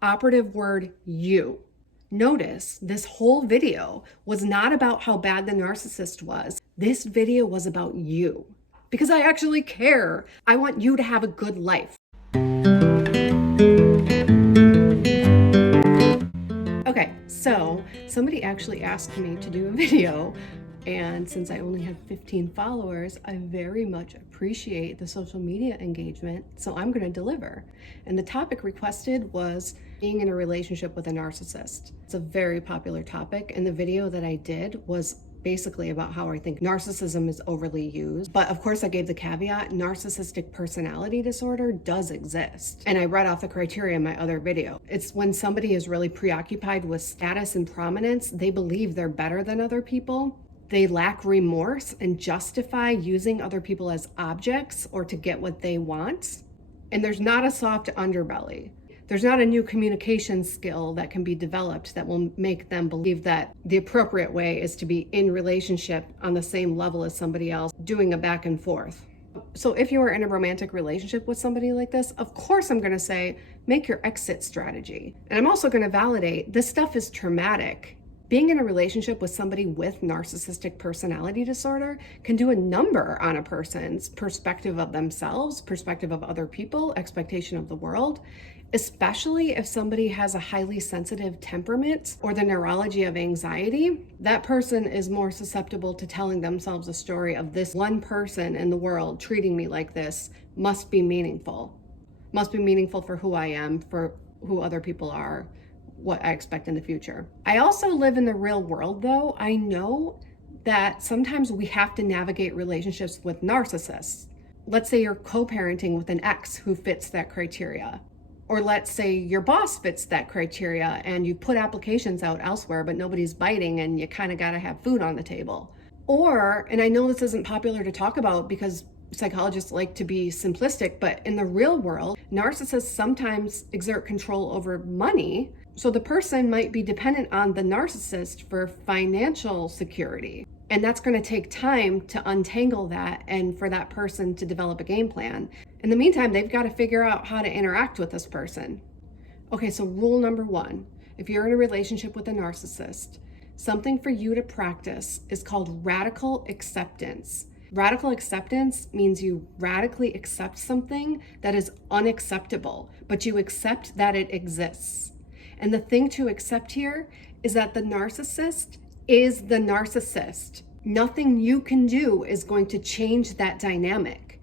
Operative word, you. Notice this whole video was not about how bad the narcissist was. This video was about you. Because I actually care. I want you to have a good life. Okay, so somebody actually asked me to do a video, and since I only have 15 followers, I very much appreciate the social media engagement, so I'm going to deliver. And the topic requested was being in a relationship with a narcissist. It's a very popular topic, and the video that I did was basically about how I think narcissism is overly used. But of course I gave the caveat, narcissistic personality disorder does exist. And I read off the criteria in my other video. It's when somebody is really preoccupied with status and prominence, they believe they're better than other people. They lack remorse and justify using other people as objects or to get what they want. And there's not a soft underbelly. There's not a new communication skill that can be developed that will make them believe that the appropriate way is to be in relationship on the same level as somebody else, doing a back and forth. So if you are in a romantic relationship with somebody like this, of course I'm going to say, make your exit strategy. And I'm also going to validate this stuff is traumatic. Being in a relationship with somebody with narcissistic personality disorder can do a number on a person's perspective of themselves, perspective of other people, expectation of the world, especially if somebody has a highly sensitive temperament or the neurology of anxiety. That person is more susceptible to telling themselves a story of this one person in the world treating me like this must be meaningful. Must be meaningful for who I am, for who other people are, what I expect in the future. I also live in the real world though. I know that sometimes we have to navigate relationships with narcissists. Let's say you're co-parenting with an ex who fits that criteria. Or let's say your boss fits that criteria and you put applications out elsewhere, but nobody's biting and you kind of got to have food on the table. Or, and I know this isn't popular to talk about because psychologists like to be simplistic, but in the real world, narcissists sometimes exert control over money. So the person might be dependent on the narcissist for financial security. And that's going to take time to untangle that and for that person to develop a game plan. In the meantime, they've got to figure out how to interact with this person. Okay, so rule number one, if you're in a relationship with a narcissist, something for you to practice is called radical acceptance. Radical acceptance means you radically accept something that is unacceptable, but you accept that it exists. And the thing to accept here is that the narcissist is the narcissist. Nothing you can do is going to change that dynamic.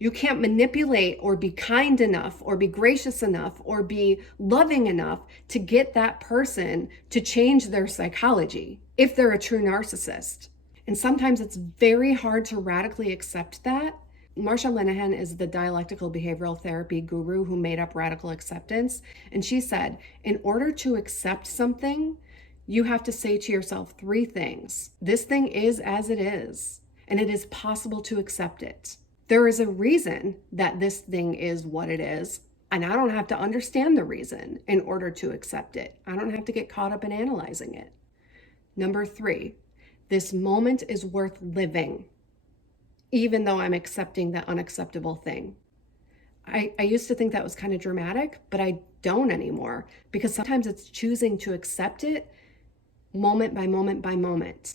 You can't manipulate or be kind enough or be gracious enough or be loving enough to get that person to change their psychology if they're a true narcissist. And sometimes it's very hard to radically accept that. Marsha Linehan is the dialectical behavioral therapy guru who made up radical acceptance. And she said, in order to accept something, you have to say to yourself three things. This thing is as it is, and it is possible to accept it. There is a reason that this thing is what it is, and I don't have to understand the reason in order to accept it. I don't have to get caught up in analyzing it. Number three, this moment is worth living, even though I'm accepting that unacceptable thing. I used to think that was kind of dramatic, but I don't anymore, because sometimes it's choosing to accept it moment by moment by moment.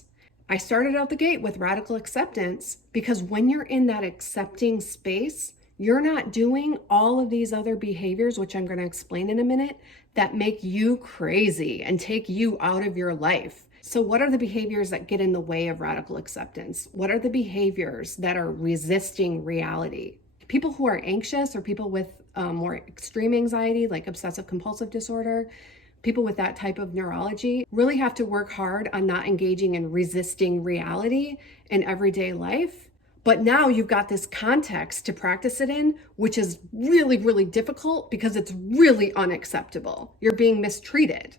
I started out the gate with radical acceptance because when you're in that accepting space, you're not doing all of these other behaviors, which I'm going to explain in a minute, that make you crazy and take you out of your life. So what are the behaviors that get in the way of radical acceptance? What are the behaviors that are resisting reality? People who are anxious or people with more extreme anxiety, like obsessive compulsive disorder, people with that type of neurology really have to work hard on not engaging in resisting reality in everyday life. But now you've got this context to practice it in, which is really, really difficult because it's really unacceptable. You're being mistreated.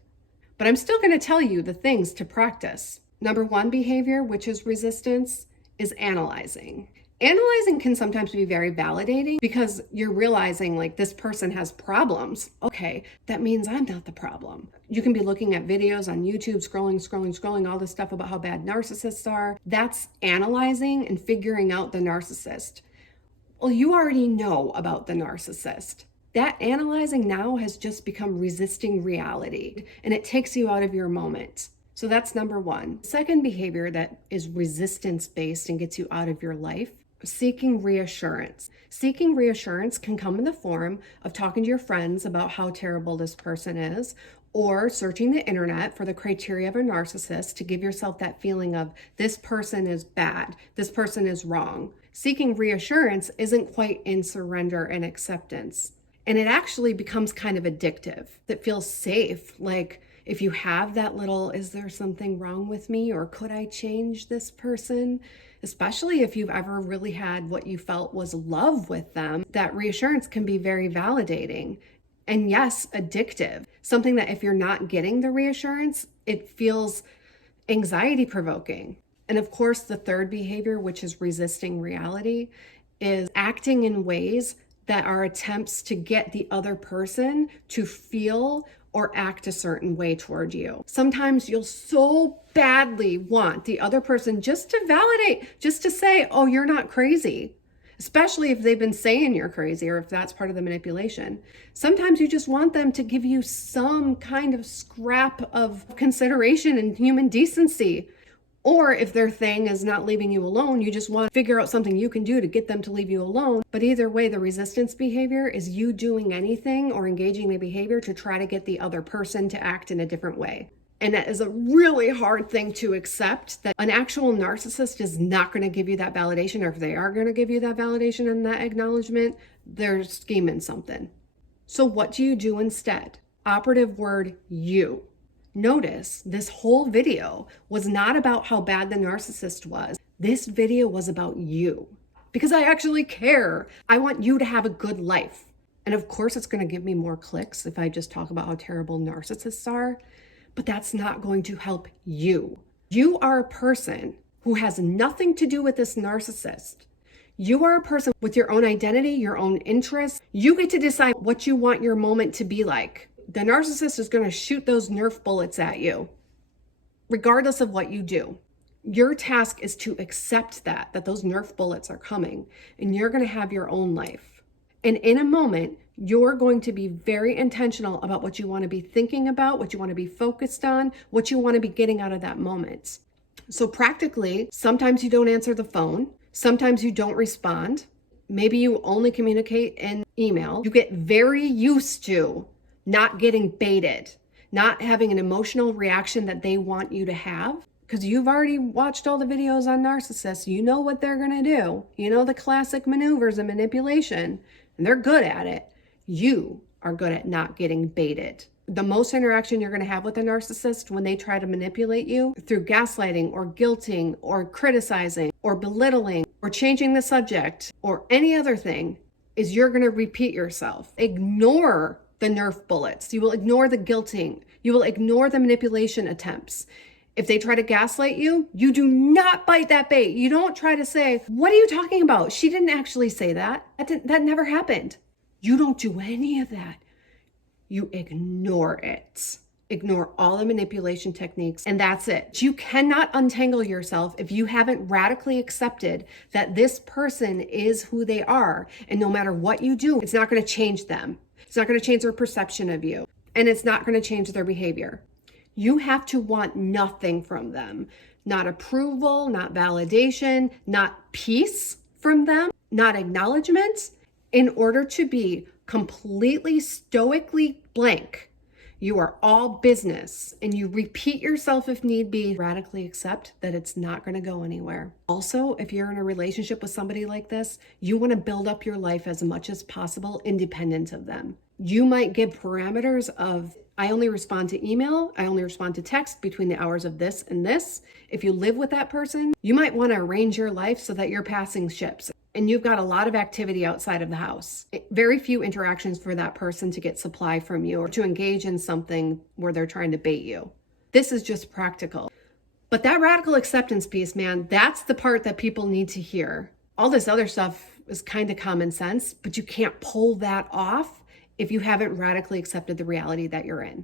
But I'm still going to tell you the things to practice. Number one behavior, which is resistance, is analyzing. Analyzing can sometimes be very validating because you're realizing like this person has problems. Okay, that means I'm not the problem. You can be looking at videos on YouTube, scrolling, all this stuff about how bad narcissists are. That's analyzing and figuring out the narcissist. Well, you already know about the narcissist. That analyzing now has just become resisting reality, and it takes you out of your moment. So that's number one. Second behavior that is resistance-based and gets you out of your life, seeking reassurance. Seeking reassurance can come in the form of talking to your friends about how terrible this person is, or searching the internet for the criteria of a narcissist to give yourself that feeling of this person is bad, this person is wrong. Seeking reassurance isn't quite in surrender and acceptance. And it actually becomes kind of addictive. It feels safe. Like if you have that little, is there something wrong with me? Or could I change this person? Especially if you've ever really had what you felt was love with them, that reassurance can be very validating. And yes, addictive. Something that if you're not getting the reassurance, it feels anxiety provoking. And of course, the third behavior, which is resisting reality, is acting in ways that are attempts to get the other person to feel or act a certain way toward you. Sometimes you'll so badly want the other person just to validate, just to say, oh, you're not crazy. Especially if they've been saying you're crazy or if that's part of the manipulation. Sometimes you just want them to give you some kind of scrap of consideration and human decency. Or if their thing is not leaving you alone, you just want to figure out something you can do to get them to leave you alone. But either way, the resistance behavior is you doing anything or engaging the behavior to try to get the other person to act in a different way. And that is a really hard thing to accept, that an actual narcissist is not going to give you that validation, or if they are going to give you that validation and that acknowledgement, they're scheming something. So what do you do instead? Operative word, you. Notice this whole video was not about how bad the narcissist was. This video was about you. Because I actually care. I want you to have a good life. And of course, it's going to give me more clicks if I just talk about how terrible narcissists are. But that's not going to help you. You are a person who has nothing to do with this narcissist. You are a person with your own identity, your own interests. You get to decide what you want your moment to be like. The narcissist is going to shoot those Nerf bullets at you, regardless of what you do. Your task is to accept that those Nerf bullets are coming, and you're going to have your own life. And in a moment, you're going to be very intentional about what you want to be thinking about, what you want to be focused on, what you want to be getting out of that moment. So practically, sometimes you don't answer the phone. Sometimes you don't respond. Maybe you only communicate in email. You get very used to not getting baited, not having an emotional reaction that they want you to have. Because you've already watched all the videos on narcissists. You know what they're going to do. You know the classic maneuvers and manipulation, and they're good at it. You are good at not getting baited. The most interaction you're going to have with a narcissist when they try to manipulate you through gaslighting or guilting or criticizing or belittling or changing the subject or any other thing is you're going to repeat yourself. Ignore the Nerf bullets. You will ignore the guilting. You will ignore the manipulation attempts. If they try to gaslight you, you do not bite that bait. You don't try to say, what are you talking about? She didn't actually say that. That never happened. You don't do any of that. You ignore it. Ignore all the manipulation techniques, and that's it. You cannot untangle yourself if you haven't radically accepted that this person is who they are. And no matter what you do, it's not going to change them. It's not going to change their perception of you, and it's not going to change their behavior. You have to want nothing from them. Not approval, not validation, not peace from them, not acknowledgement. In order to be completely stoically blank, you are all business, and you repeat yourself if need be. Radically accept that it's not going to go anywhere. Also, if you're in a relationship with somebody like this, you want to build up your life as much as possible independent of them. You might give parameters of, I only respond to email, I only respond to text between the hours of this and this. If you live with that person, you might want to arrange your life so that you're passing ships and you've got a lot of activity outside of the house. Very few interactions for that person to get supply from you or to engage in something where they're trying to bait you. This is just practical. But that radical acceptance piece, man, that's the part that people need to hear. All this other stuff is kind of common sense, but you can't pull that off if you haven't radically accepted the reality that you're in.